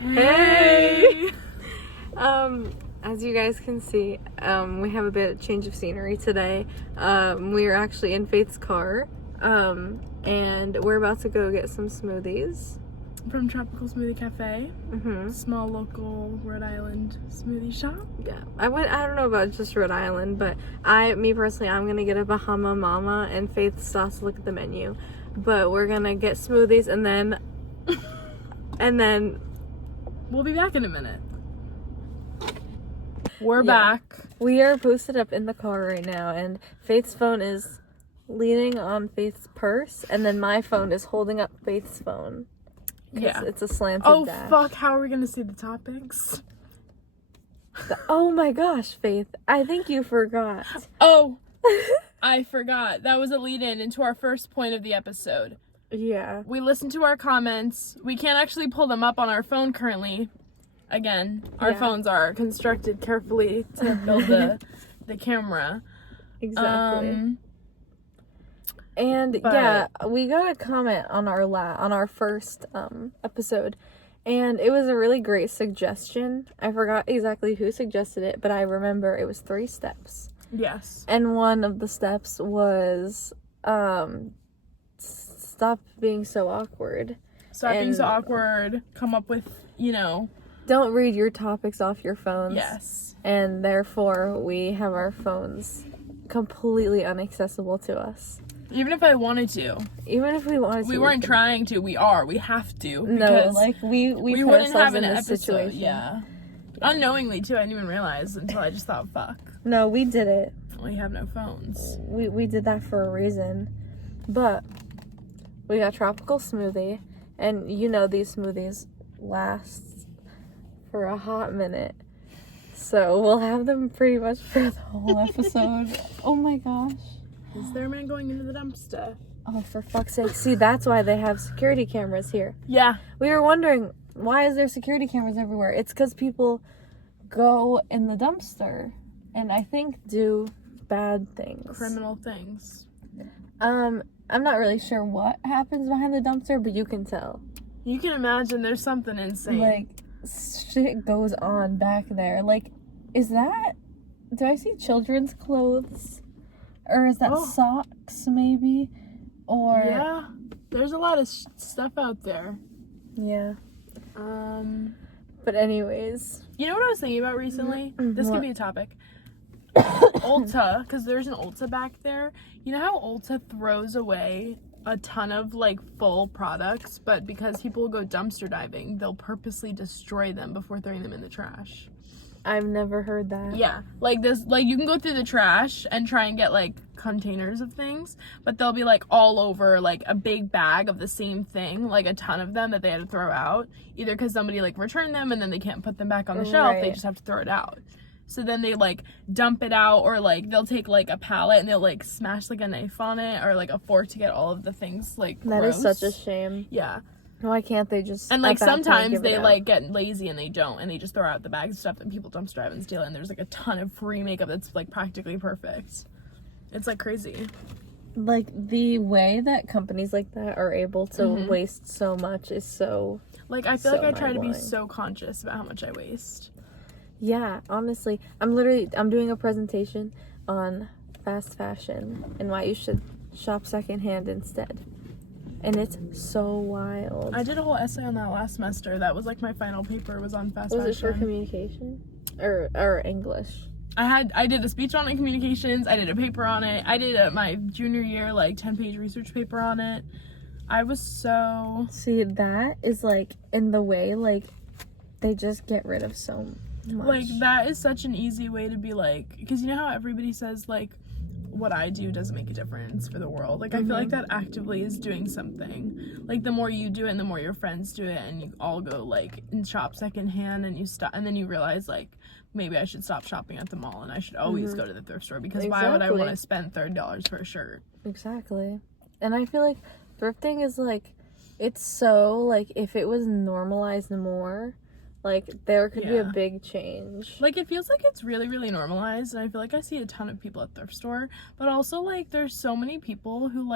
Hey! As you guys can see, we have a bit of change of scenery today. We are actually in Faith's car, and we're about to go get some smoothies. From Tropical Smoothie Cafe. Mm-hmm. Small local Rhode Island smoothie shop. Yeah, I don't know about just Rhode Island, but me personally, I'm gonna get a Bahama Mama, and Faith still has to look at the menu. But we're gonna get smoothies, and then We'll be back in a minute. We're back. We are posted up in the car right now, and Faith's phone is leaning on Faith's purse, and then my phone is holding up Faith's phone. Yeah. It's a slanted dash. Fuck, how are we gonna see the topics? Oh my gosh, Faith. I think you forgot. Oh, I forgot. That was a lead-in into our first point of the episode. Yeah. We listened to our comments. We can't actually pull them up on our phone currently. Again, our phones are constructed carefully to build the camera. Exactly. We got a comment on our first episode, and it was a really great suggestion. I forgot exactly who suggested it, but I remember it was 3 steps. Yes. And one of the steps was stop being so awkward. Stop being so awkward. Come up with, Don't read your topics off your phones. Yes. And therefore, we have our phones completely inaccessible to us. Even if I wanted to. Even if we wanted to. We weren't trying to. We are. We have to. No, like, we put wouldn't have ourselves an in this episode. situation. Yeah. Unknowingly, too. I didn't even realize until I just thought, fuck. No, we did it. We have no phones. We did that for a reason. But we got tropical smoothie, and these smoothies last for a hot minute. So we'll have them pretty much for the whole episode. Oh my gosh. Is there a man going into the dumpster? Oh, for fuck's sake. See, that's why they have security cameras here. Yeah. We were wondering, why is there security cameras everywhere? It's because people go in the dumpster and I think do bad things. Criminal things. I'm not really sure what happens behind the dumpster, but you can tell. You can imagine there's something insane. Like, shit goes on back there. Like, do I see children's clothes? Or is that socks, maybe? Or... Yeah, there's a lot of stuff out there. Yeah. But anyways. You know what I was thinking about recently? This could be a topic. Ulta, because there's an Ulta back there. You know how Ulta throws away a ton of, full products, but because people go dumpster diving, they'll purposely destroy them before throwing them in the trash. I've never heard that. Yeah, you can go through the trash and try and get, containers of things, but they'll be, all over, a big bag of the same thing, a ton of them that they had to throw out, either because somebody, returned them and then they can't put them back on the shelf, they just have to throw it out. So then they, dump it out, or, they'll take, a pallet and they'll, smash, a knife on it, or, a fork to get all of the things, That gross. is such a shame. Yeah. Why can't they just... And, sometimes they, get lazy and they don't, and they just throw out the bags of stuff and people dumpster dive and steal it, and there's, a ton of free makeup that's, practically perfect. It's, crazy. The way that companies like that are able to waste so much is so... I feel like I try to be so conscious about how much I waste. Yeah, honestly. I'm doing a presentation on fast fashion and why you should shop secondhand instead. And it's so wild. I did a whole essay on that last semester. That was my final paper was on fast fashion. Was it for communication? Or English? I did a speech on it in communications. I did a paper on it. I did my junior year 10-page research paper on it. I was so... See, that is in the way they just get rid of so much. That is such an easy way to be because you know how everybody says what I do doesn't make a difference for the world. I feel like that actively is doing something. The more you do it and the more your friends do it and you all go and shop secondhand and you stop, and then you realize maybe I should stop shopping at the mall and I should always go to the thrift store, because why would I want to spend $30 for a shirt? Exactly. And I feel thrifting is it's so if it was normalized more, there could be a big change. It feels like it's really, really normalized, and I feel like I see a ton of people at thrift store, but also, there's so many people who,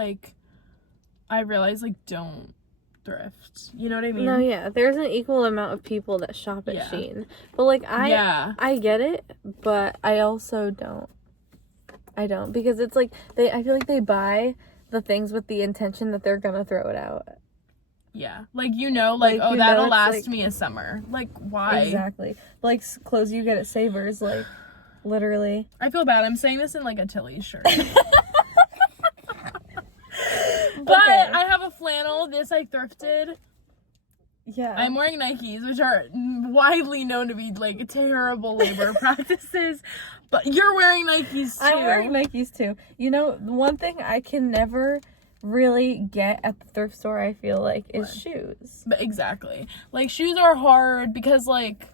I realize, don't thrift. You know what I mean? No, yeah. There's an equal amount of people that shop at Shein. But, like, I get it, but I also don't. I don't. Because it's like, I feel like they buy the things with the intention that they're gonna throw it out. Yeah. Like, oh, that'll last me a summer. Like, why? Exactly. Like, clothes you get at Savers, like, literally. I feel bad. I'm saying this in, like, a Tilly's shirt. But I have a flannel. This I thrifted. Yeah. I'm wearing Nikes, which are widely known to be, like, terrible labor practices. But you're wearing Nikes, too. I'm wearing Nikes, too. You know, one thing I can never really get at the thrift store, I feel like, is shoes. But exactly. Like, shoes are hard because, like,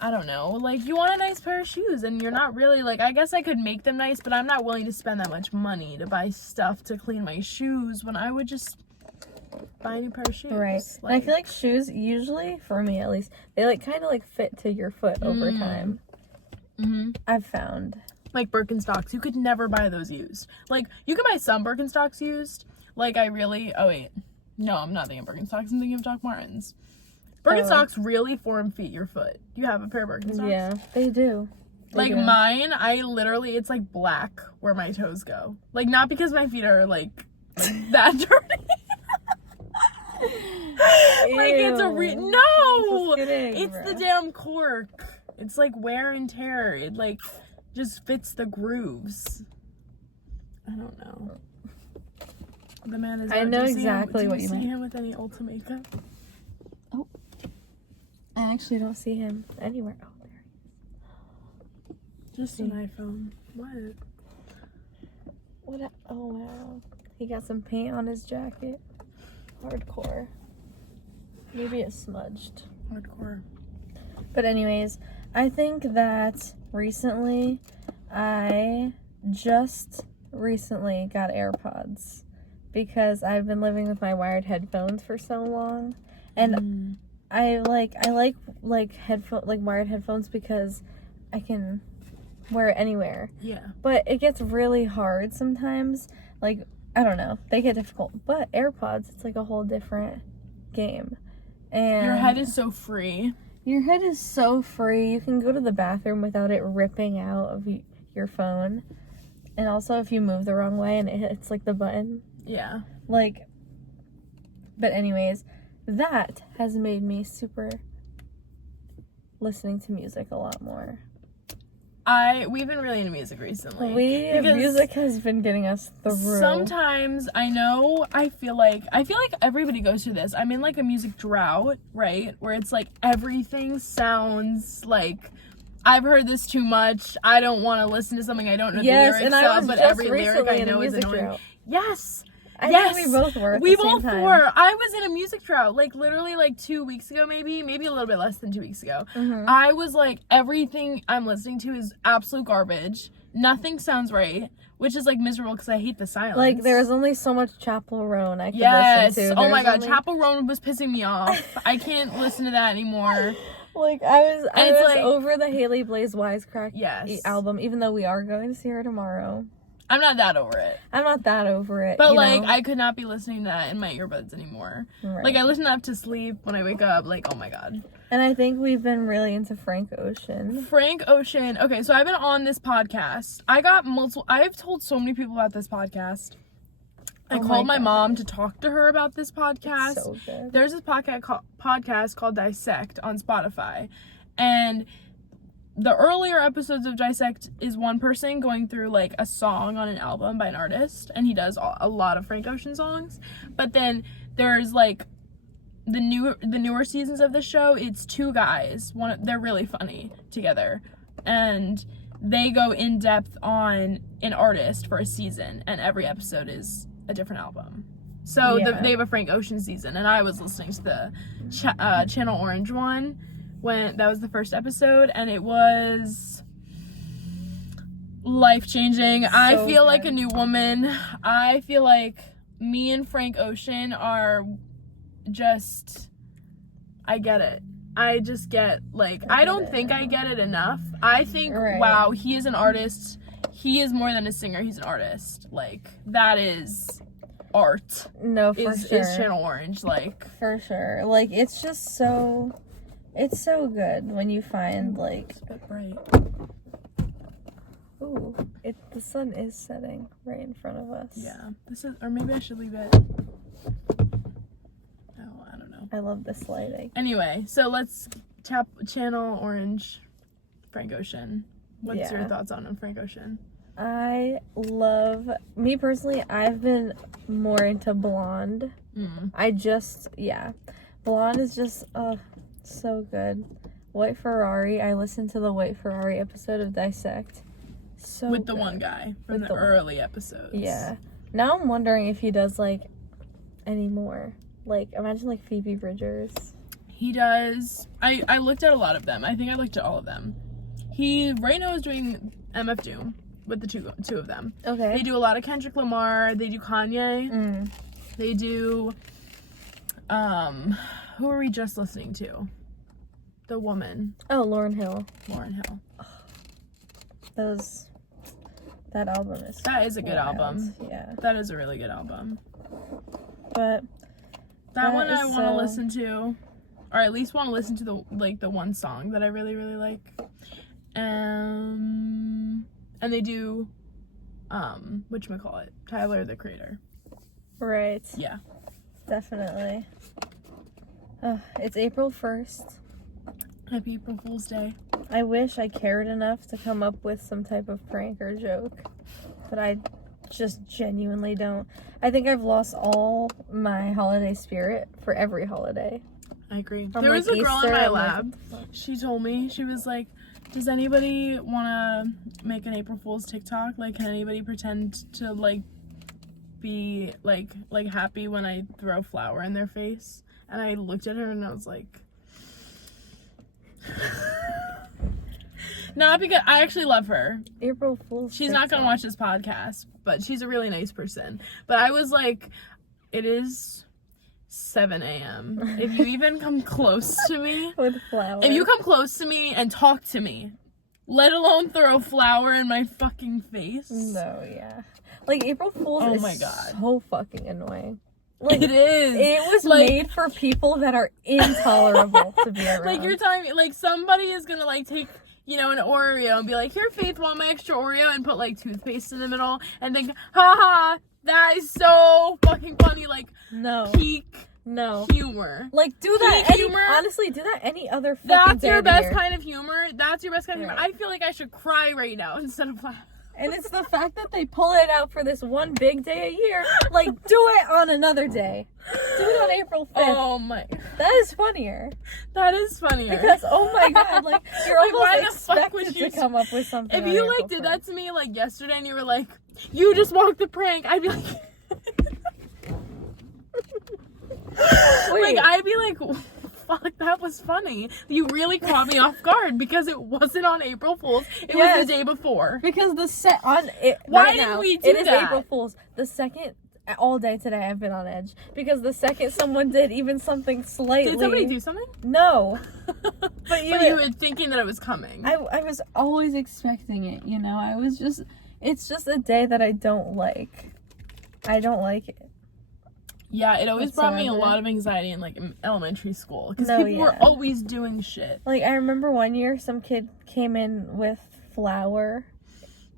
I don't know. Like, you want a nice pair of shoes, and you're not really, like, I guess I could make them nice, but I'm not willing to spend that much money to buy stuff to clean my shoes when I would just buy a new pair of shoes. Right. Like, and I feel like shoes, usually, for me at least, they, like, kind of, like, fit to your foot over time. Mm-hmm. I've found. Like, Birkenstocks. You could never buy those used. Like, you could buy some Birkenstocks used. Like, oh, wait. No, I'm not thinking of Birkenstocks. I'm thinking of Doc Martens. Birkenstocks really form-feet your foot. Do you have a pair of Birkenstocks? Yeah, they do. Like, mine, it's, like, black where my toes go. Like, not because my feet are, like that dirty. Like, it's a no! It's the damn cork. It's, like, wear and tear. It, like, just fits the grooves. I don't know. The man is. I know exactly what you mean. Do you see him with any Ulta makeup? Oh, I actually don't see him anywhere. Oh, there he is. Just an iPhone. What? Oh wow, he got some paint on his jacket. Hardcore. Maybe it smudged. Hardcore. But anyways, I think that I just recently got AirPods because I've been living with my wired headphones for so long, and I like wired headphones because I can wear it anywhere. Yeah. But it gets really hard sometimes. Like, I don't know, they get difficult. But AirPods, it's like a whole different game. And your head is so free. Your head is so free. You can go to the bathroom without it ripping out of your phone. And also, if you move the wrong way and it hits, like, the button. Yeah. Like, but anyways, that has made me super listening to music a lot more. We've been really into music recently. Music has been getting us through. Sometimes, I feel like everybody goes through this. I'm in, like, a music drought, right? Where it's, like, everything sounds like I've heard this too much. I don't want to listen to something I don't know the lyrics of, but every lyric I know is annoying. Drought. Yes. I think we both were. We both were. I was in a music drought, like, literally, like, 2 weeks ago, maybe a little bit less than 2 weeks ago. Mm-hmm. I was like, everything I'm listening to is absolute garbage. Nothing sounds right, which is, like, miserable because I hate the silence. Like, there's only so much Chapel Roan I could listen to. Oh my god, Chapel Roan was pissing me off. I can't listen to that anymore. Like, I was like, over the Haley Blaze Wisecrack album, even though we are going to see her tomorrow. I'm not that over it. I'm not that over it. But, like, I could not be listening to that in my earbuds anymore. Right. Like, I listen to that to sleep when I wake up. Like, oh my god. And I think we've been really into Frank Ocean. Okay, so I've been on this podcast. I've told so many people about this podcast. I called my mom to talk to her about this podcast. It's so good. There's this podcast called Dissect on Spotify. And the earlier episodes of Dissect is one person going through, like, a song on an album by an artist, and he does a lot of Frank Ocean songs. But then there's, like, the newer seasons of the show. It's two guys. They're really funny together, and they go in depth on an artist for a season, and every episode is a different album. So they have a Frank Ocean season, and I was listening to the Channel Orange one. That was the first episode, and it was life-changing. I feel like a new woman. I feel like me and Frank Ocean are just, I get it. I just get, like, I don't think I get it enough. I think, wow, he is an artist. He is more than a singer. He's an artist. Like, that is art No, for sure. is Channel Orange, like. For sure. Like, it's just so... It's so good when you find, like... It's a bit bright. Ooh, the sun is setting right in front of us. Yeah. This is... Or maybe I should leave it... Oh, I don't know. I love this lighting. Anyway, so let's tap Channel Orange, Frank Ocean. What's your thoughts on Frank Ocean? I love... Me, personally, I've been more into Blonde. Blonde is just... so good. White Ferrari. I listened to the White Ferrari episode of Dissect. So with the good. one guy from the early episodes. Yeah. Now I'm wondering if he does like any more. Like imagine like Phoebe Bridgers. He does. I looked at a lot of them. I think I looked at all of them. He right now is doing MF Doom with the two of them. Okay. They do a lot of Kendrick Lamar. They do Kanye. They do. Who are we just listening to? The woman. Oh, Lauryn Hill. Lauryn Hill. That album is... That is a good album. Yeah. That is a really good album. But... That one I want to listen to. Or at least want to listen to the one song that I really, really like. And they do, whatchamacallit? Tyler, the Creator. Right. Yeah. Definitely. It's April 1st. Happy April Fool's Day. I wish I cared enough to come up with some type of prank or joke, but I just genuinely don't. I think I've lost all my holiday spirit for every holiday. I agree. There was a girl in my lab. Like, she told me, she was like, does anybody want to make an April Fool's TikTok? Like, can anybody pretend to, like, be, like happy when I throw flour in their face? And I looked at her and I was like... Not because I actually love her. April Fool's She's not gonna watch this podcast, but she's a really nice person. But I was like, it is 7 a.m. If you even come close to me with flour. If you come close to me and talk to me, let alone throw flour in my fucking face. No, yeah. Like April Fool's is my God. so fucking annoying. Like, it is. It was made for people that are intolerable to be around. Like, you're telling me, like, somebody is gonna, like, take, you know, an Oreo and be like, here, Faith, want my extra Oreo? And put, like, toothpaste in the middle and think, haha, that is so fucking funny. Like, peak humor. Like, do that honestly, do that any other fucking That's day your of the best year. kind of humor? That's your best kind of humor? I feel like I should cry right now instead of laugh. And it's the fact that they pull it out for this one big day a year. Like, do it on another day. Do it on April 5th. Oh my. That is funnier. That is funnier. Because, oh my God, like, you're Like, why almost the fuck expected would you to come up with something If on you, April like, did 1st. that to me, like, yesterday and you were like, you just walked the prank, I'd be like... Wait. Like, I'd be like, fuck, that was funny. You really caught me off guard because it wasn't on April Fool's. It was the day before. Because Why right didn't now, we do it is that? April Fool's. The second, all day today, I've been on edge. Because the second someone did even something slightly... Did somebody do something? No. But you were thinking that it was coming. I was always expecting it, you know? I was just... It's just a day that I don't like. I don't like it. Yeah, it always brought me a lot of anxiety in, like, elementary school. Because people were always doing shit. Like, I remember one year some kid came in with flour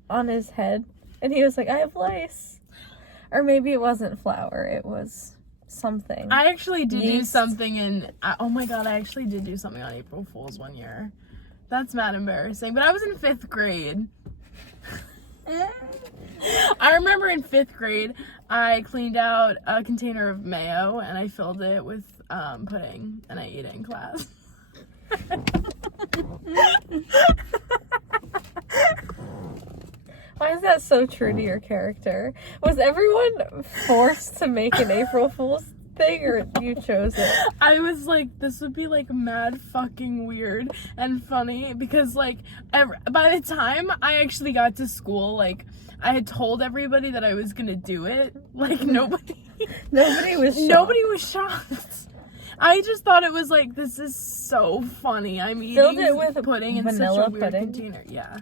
on his head. And he was like, I have lice. Or maybe it wasn't flour. It was something. I actually did do something oh my God, I actually did do something on April Fool's one year. That's mad embarrassing. But I was in 5th grade. I remember in 5th grade, I cleaned out a container of mayo and I filled it with pudding and I ate it in class. Why is that so true to your character? Was everyone forced to make an April Fool's thing or you chose it? I was like, this would be like mad fucking weird and funny because like by the time I actually got to school, like I had told everybody that I was gonna do it. Like nobody was shocked. I just thought it was like, this is so funny. I'm Filled eating it with pudding in such vanilla a weird pudding? container. Yeah.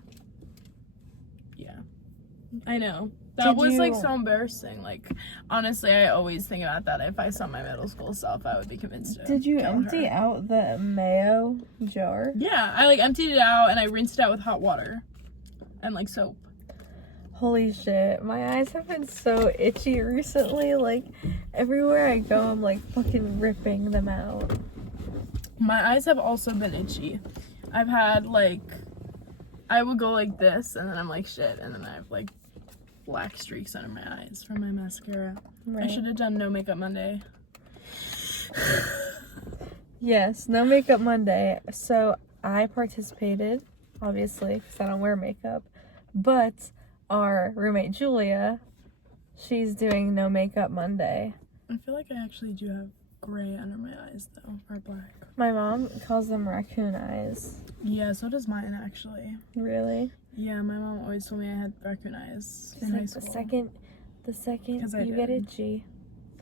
I know. That was like so embarrassing. Like, honestly, I always think about that. If I saw my middle school self, I would be convinced to. Did you kill empty her. out the mayo jar? Yeah, I like emptied it out and I rinsed it out with hot water and like soap. Holy shit, my eyes have been so itchy recently. Like, everywhere I go, I'm like fucking ripping them out. My eyes have also been itchy. I've had like, I would go like this and then I'm like shit, and then I have like black streaks under my eyes from my mascara. Right. I should have done no makeup Monday. Yes, no makeup Monday. So I participated, obviously, because I don't wear makeup. But our roommate Julia, she's doing no makeup Monday. I feel like I actually do have gray under my eyes though, or black. My mom calls them raccoon eyes. Yeah, so does mine actually. Really? Yeah, my mom always told me I had raccoon eyes She's in high like, school. the second 'Cause I you get did. itchy,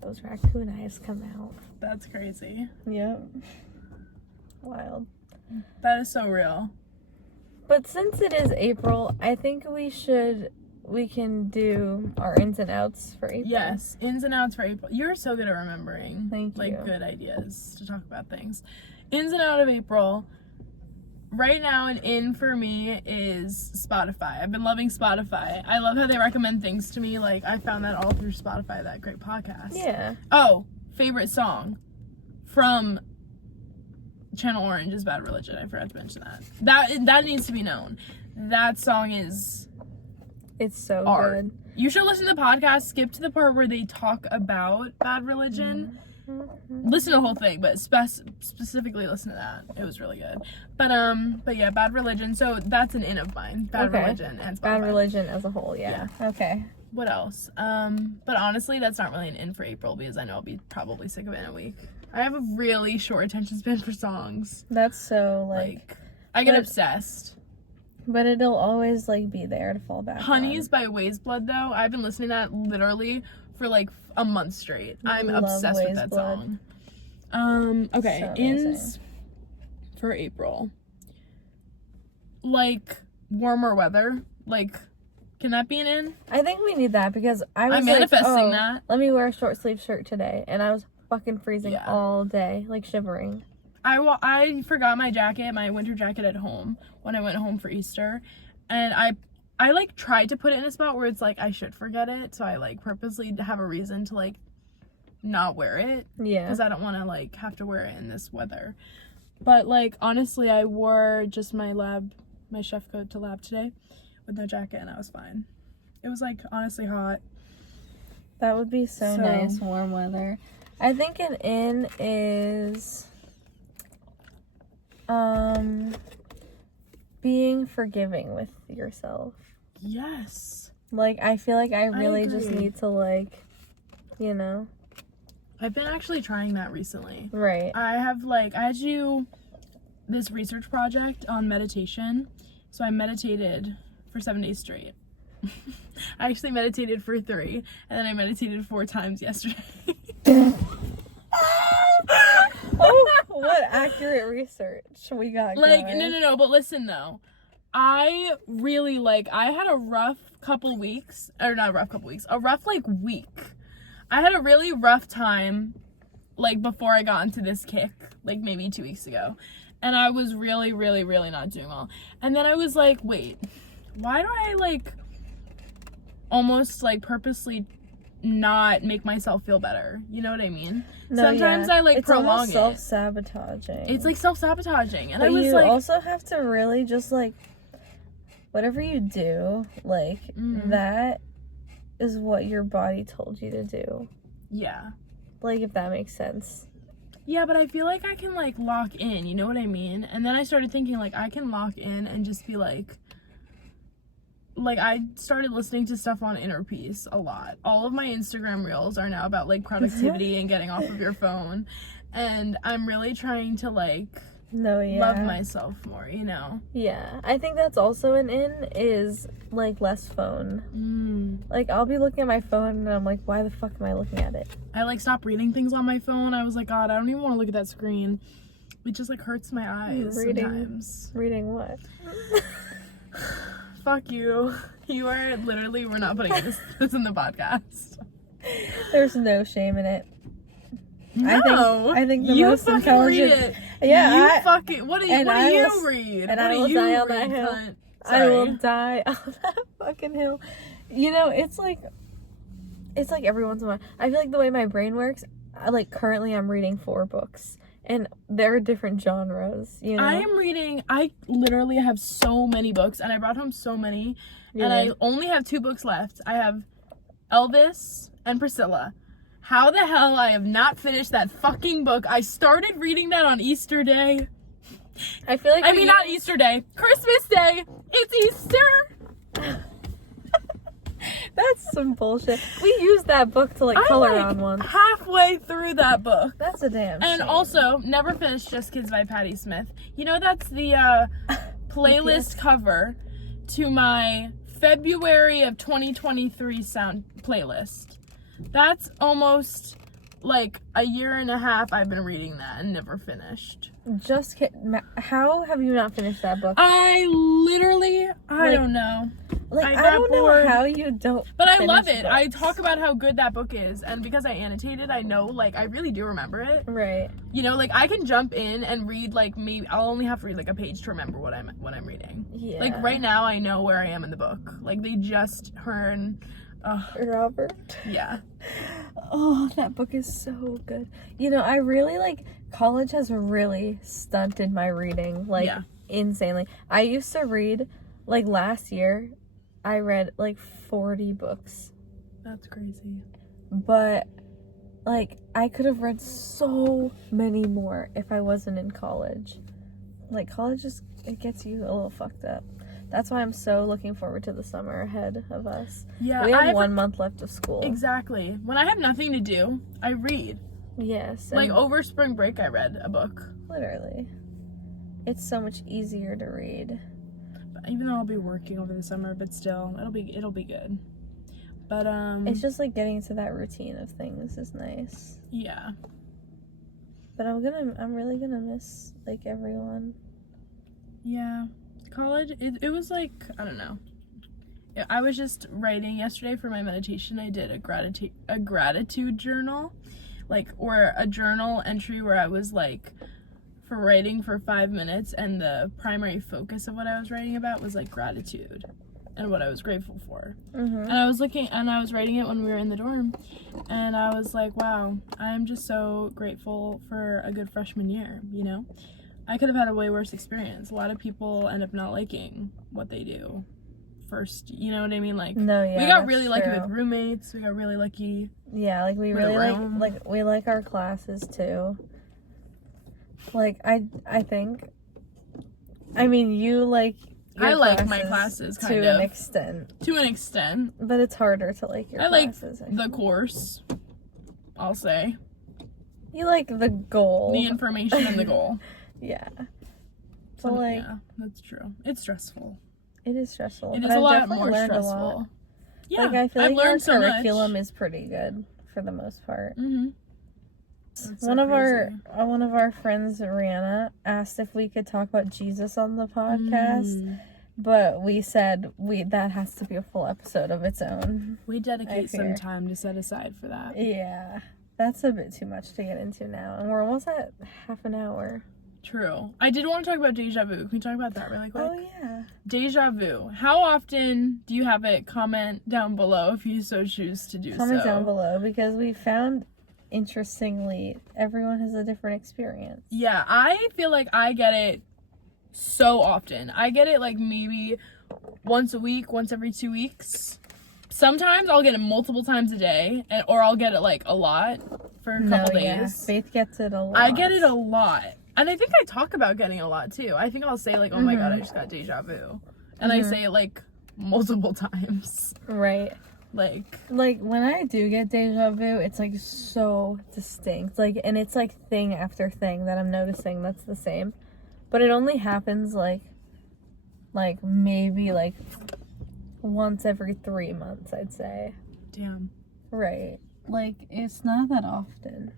those raccoon eyes come out. That's crazy. Yep. Wild. That is so real. But since it is April, I think we can do our ins and outs for April. Yes, ins and outs for April. You're so good at remembering. Thank like you. good ideas to talk about things. Ins and out of April. Right now, an in for me is Spotify. I've been loving Spotify. I love how they recommend things to me. Like, I found that all through Spotify, that great podcast. Yeah. Oh, favorite song from Channel Orange is Bad Religion. I forgot to mention that. That needs to be known. That song is It's so art. good. You should listen to the podcast. Skip to the part where they talk about Bad Religion. Mm-hmm. Listen to the whole thing, but specifically listen to that. It was really good. But yeah, Bad Religion. So that's an in of mine. Bad Okay. Religion and Spotify. Bad Religion as a whole, yeah. Okay. What else? But honestly, that's not really an in for April because I know I'll be probably sick of it in a week. I have a really short attention span for songs. That's so Like, I get but- obsessed. but it'll always like be there to fall back Honeys by Waze Blood, though, I've been listening to that literally for like a month straight. I'm Love obsessed with Waze that Blood. song. Okay, So ins amazing. for April. Like warmer weather. Like, can that be an in? on. I think we need that because I was I'm like, manifesting oh, that. let me wear a short sleeve shirt today, and I was fucking freezing Yeah. all day, like shivering. I forgot my jacket, my winter jacket at home when I went home for Easter, and I like tried to put it in a spot where it's like I should forget it, so I like purposely have a reason to like not wear it Yeah. because I don't want to like have to wear it in this weather. But like honestly, I wore just my chef coat to lab today with no jacket, and I was fine. It was like honestly hot. That would be so So- nice, warm weather. I think an in is being forgiving with yourself. Yes. Like, I feel like I really just agree. need to, like, you know, I've been actually trying that recently. right. I had to do this research project on meditation. So I meditated for 7 days straight. I actually meditated for 3, and then I meditated 4 times yesterday. Oh, what accurate research we got Like, going. no, but listen though. I really I had a rough couple weeks, or not a rough couple weeks, a rough like week. I had a really rough time like before I got into this kick, like maybe 2 weeks ago. And I was really, really, really not doing well. And then I was like, wait, why do I like almost like purposely not make myself feel better? You know what I mean? No, Sometimes yeah. I like it's prolong almost it. self-sabotaging. It's like self-sabotaging. And but I was you like, also have to really just, like, whatever you do, like, Mhm. that is what your body told you to do. yeah. Like, if that makes sense. Yeah, but I feel like I can like lock in, you know what I mean? And then I started thinking like I can lock in and just be like I started listening to stuff on Inner Peace a lot. All of my Instagram reels are now about like productivity and getting off of your phone. And I'm really trying to like No, yeah. love myself more, you know? Yeah. I think that's also an in is, like, less phone. Like, I'll be looking at my phone and I'm like, why the fuck am I looking at it? I like stopped reading things on my phone. I was like, God, I don't even want to look at that screen. It just like hurts my eyes Reading. sometimes. Reading what? fuck you. You are literally, we're not putting this in the podcast. There's no shame in it. No. I think the you most fucking intelligent. read it. Yeah. You fucking, what do you read? And I What will do die you on that read, hill. cunt? I will Sorry. die on that fucking hill. You know, it's like every once in a while. I feel like the way my brain works, currently I'm reading 4 books. And they're different genres, you know? I literally have so many books, and I brought home so many, and I only have 2 books left. I have Elvis and Priscilla. How the hell I have not finished that fucking book? I started reading that on Easter Day. I feel like not Easter Day. Christmas Day. It's Easter. That's some bullshit. We used that book to color on one. Halfway through that book. That's a damn shame. And also, never finished Just Kids by Patti Smith. You know, that's the playlist cover to my February of 2023 sound playlist. That's almost like a year and a half I've been reading that and never finished. How have you not finished that book? I don't know. I don't know how you don't. But I love it. Books. I talk about how good that book is, and because I annotated, I know, I really do remember it. Right. You know, I can jump in and read, maybe I'll only have to read a page to remember what I'm reading. Yeah. Right now, I know where I am in the book. They just heard. Robert. Yeah. Oh, that book is so good. You know, I really college has really stunted my reading insanely. I used to read last year I read 40 books. That's crazy. But I could have read so many more if I wasn't in college. College it gets you a little fucked up. That's why I'm so looking forward to the summer ahead of us. Yeah, we have 1 month left of school. Exactly. When I have nothing to do, I read. Yes. Over spring break, I read a book. Literally. It's so much easier to read. Even though I'll be working over the summer, but still, it'll be good. But it's just getting into that routine of things is nice. Yeah. But I'm really gonna miss everyone. Yeah. College, it was I don't know. I was just writing yesterday for my meditation. I did a gratitude journal, or a journal entry where I was for writing for 5 minutes, and the primary focus of what I was writing about was gratitude and what I was grateful for. Mm-hmm. And I was writing it when we were in the dorm, and I was wow, I'm just so grateful for a good freshman year, you know? I could have had a way worse experience. A lot of people end up not liking what they do first, you know what I mean? No, yeah, we got really lucky with roommates. We got really lucky. Yeah, we really we like our classes too. I think, I mean, you I like my classes kind of. To an extent. To an extent. But it's harder to like your classes. I like the course, I'll say. You like the goal. The information and the goal. Yeah. So, yeah, that's true. It's stressful. It is stressful. It is a lot more stressful. Yeah, I feel like our curriculum is pretty good for the most part. Mm-hmm. One of our friends, Rihanna, asked if we could talk about Jesus on the podcast, but we said that has to be a full episode of its own. We dedicate some time to set aside for that. Yeah, that's a bit too much to get into now, and we're almost at half an hour. True. I did want to talk about deja vu. Can we talk about that really quick? Oh, yeah. Deja vu. How often do you have it? Comment down below if you so choose to do so. Comment down below, because we found, interestingly, everyone has a different experience. Yeah, I feel like I get it so often. I get it maybe once a week, once every 2 weeks. Sometimes I'll get it multiple times a day, or I'll get it a lot for a couple days. Yeah. Faith gets it a lot. I get it a lot. And I think I talk about getting a lot too. I think I'll say oh my god, I just got deja vu. And I say it multiple times. Right. When I do get deja vu, it's so distinct. And it's thing after thing that I'm noticing that's the same. But it only happens maybe once every 3 months, I'd say. Damn. Right. It's not that often.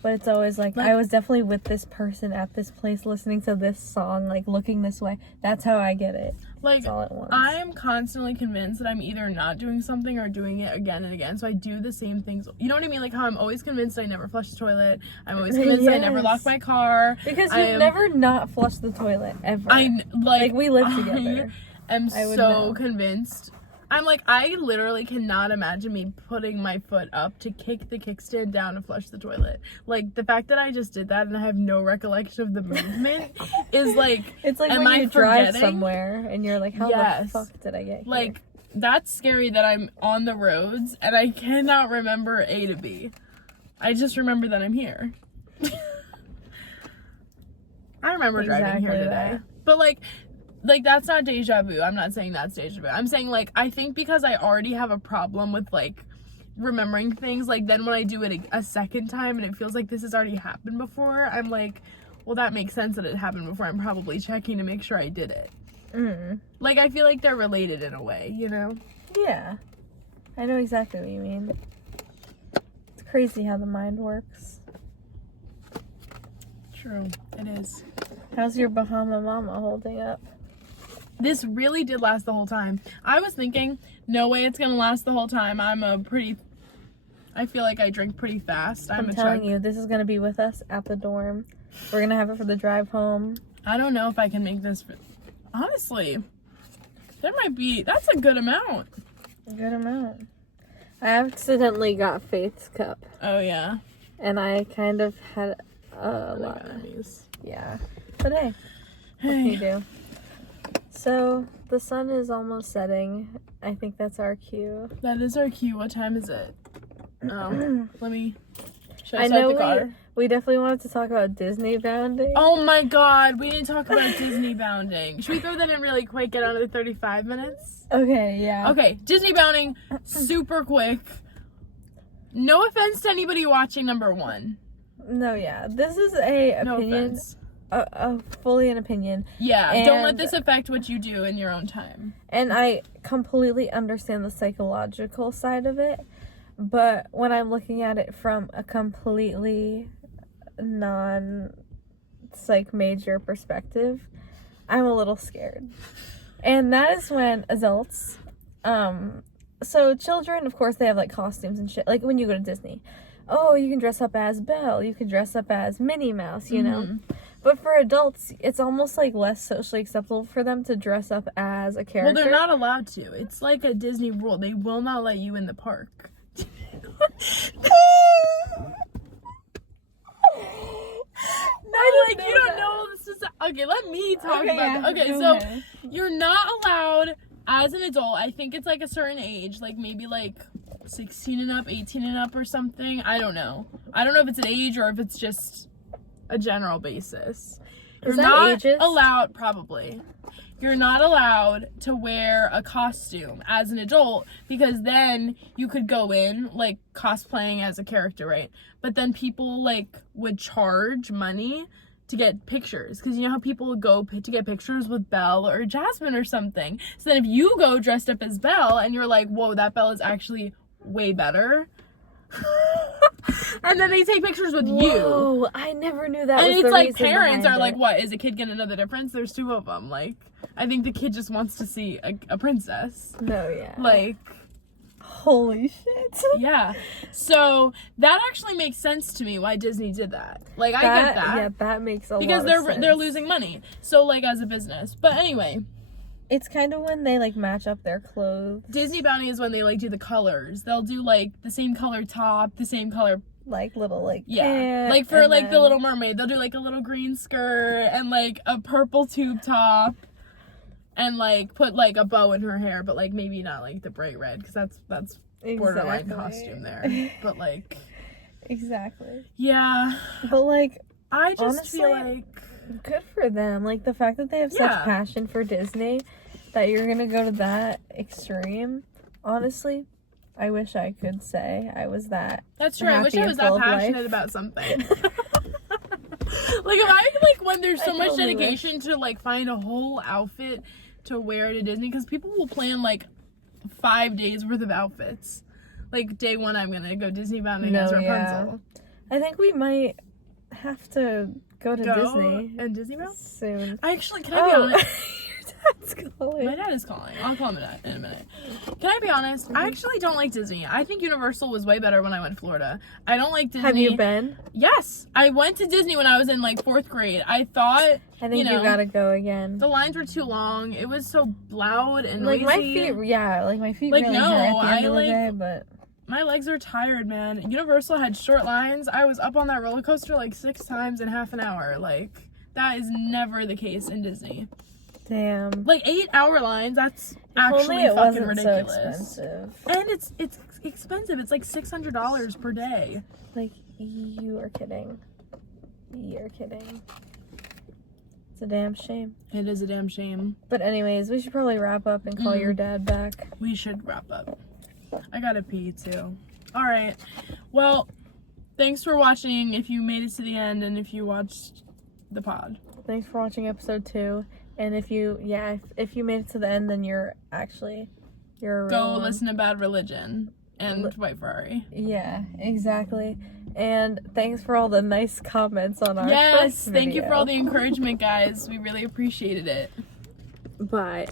But it's always like, I was definitely with this person at this place listening to this song, like looking this way. That's how I get it. Like, all at once. I am constantly convinced that I'm either not doing something or doing it again and again. So I do the same things. You know what I mean? Like how I'm always convinced I never flush the toilet. I'm always convinced I never lock my car. Because you've never not flushed the toilet, ever. Like we live together. I'm so convinced. I'm like, I literally cannot imagine me putting my foot up to kick the kickstand down to flush the toilet. Like, the fact that I just did that and I have no recollection of the movement is like, it's like am when I you drive forgetting? somewhere and you're like, how the fuck did I get here? Like, that's scary that I'm on the roads and I cannot remember A to B. I just remember that I'm here. I remember driving here today. But like that's not deja vu. I'm not saying that's deja vu. I'm saying, like, I think because I already have a problem with, like, remembering things, like, then when I do it a second time and it feels like this has already happened before, I'm like, well, that makes sense that it happened before. I'm probably checking to make sure I did it. Like, I feel like they're related in a way, you know? Yeah. I know exactly what you mean. It's crazy how the mind works. True. It is. How's your Bahama Mama holding up? This really did last the whole time. I was thinking, no way it's gonna last the whole time. I feel like I drink pretty fast. I'm telling you, this is gonna be with us at the dorm. We're gonna have it for the drive home. I don't know if I can make this. Honestly, that's a good amount. A good amount. I accidentally got Faith's cup. Oh, yeah. And I kind of had a lot. Yeah. But hey, what can you do? So, the sun is almost setting. I think that's our cue. That is our cue. What time is it? Let me... Should I I start know the car? we definitely wanted to talk about Disney bounding. Oh my god, we didn't talk about Disney bounding. Should we throw that in really quick, get under 35 minutes? Okay, yeah. Okay, Disney bounding, super quick. No offense to anybody watching number one. No, yeah. This is a opinion. No offense. Fully an opinion. Yeah, don't let this affect what you do in your own time. And I completely understand the psychological side of it, but when I'm looking at it from a completely non-psych major perspective, I'm a little scared. And that is when adults, so children, of course, they have, like, costumes and shit. Like, when you go to Disney. Oh, you can dress up as Belle. You can dress up as Minnie Mouse, you know? But for adults, it's almost, like, less socially acceptable for them to dress up as a character. Well, they're not allowed to. It's like a Disney rule. They will not let you in the park. No, like, you don't know. This is... Okay, let me talk about it. Okay, so you're not allowed as an adult. I think it's, like, a certain age. Like, maybe, like... 16 and up, 18 and up or something. I don't know. I don't know if it's an age or if it's just a general basis. You're not allowed, probably. You're not allowed to wear a costume as an adult because then you could go in, like, cosplaying as a character, right? But then people, like, would charge money to get pictures, because you know how people would go to get pictures with Belle or Jasmine or something. So then if you go dressed up as Belle and you're like, whoa, that Belle is actually way better. And then they take pictures with you. Oh, I never knew that. And was it's the like reason parents are behind like, it. what, is a kid gonna know the difference? There's two of them. Like, I think the kid just wants to see a princess. No, yeah. Like, holy shit. Yeah. So that actually makes sense to me why Disney did that. Like, I get that. Yeah, that makes a lot of sense. Because they're losing money. So, like, as a business. But anyway. It's kind of when they, like, match up their clothes. Disney bounty is when they, like, do the colors. They'll do, like, the same color top, the same color... Like, little, like, yeah. Like, for, like, the Little Mermaid, they'll do, like, a little green skirt and, like, a purple tube top. And, like, put, like, a bow in her hair, but, like, maybe not, like, the bright red, because that's borderline costume there. But, like... Exactly. Yeah. But, like, I just honestly, feel like... Good for them. Like, the fact that they have such passion for Disney, that you're gonna go to that extreme, honestly, I wish I could say I was that. That's true. I wish I was that passionate about something. Like, if I, like, when there's so much dedication to, like, find a whole outfit to wear to Disney, because people will plan, like, 5 days worth of outfits. Like, day one, I'm gonna go Disney bounding as Rapunzel. I think we might have to go to Disney and Disney World soon. I actually, can I be honest? Your dad's calling. My dad is calling. I'll call him in a minute. Can I be honest? I actually don't like Disney. I think Universal was way better when I went to Florida. I don't like Disney. Have you been? Yes. I went to Disney when I was in like 4th grade. I thought, I think you gotta go again. the lines were too long. It was so loud and like noisy. my feet, like my feet Like, really no, hurt at the end of the I, day, but my legs are tired, man. Universal had short lines. I was up on that roller coaster like 6 times in half an hour. Like, that is never the case in Disney. damn. Like 8-hour lines, that's If actually only it fucking wasn't ridiculous. so expensive. And it's expensive. It's like $600 per day. Like, you are kidding. You're kidding. It's a damn shame. It is a damn shame. But anyways, we should probably wrap up and call your dad back. We should wrap up. I gotta pee too. Alright. Well, thanks for watching if you made it to the end and if you watched the pod. Thanks for watching episode 2. And if you made it to the end, then you're a real Go one. listen to Bad Religion and White Ferrari. Yeah, exactly. And thanks for all the nice comments on our Yes, first video. thank you for all the encouragement, guys. We really appreciated it. Bye.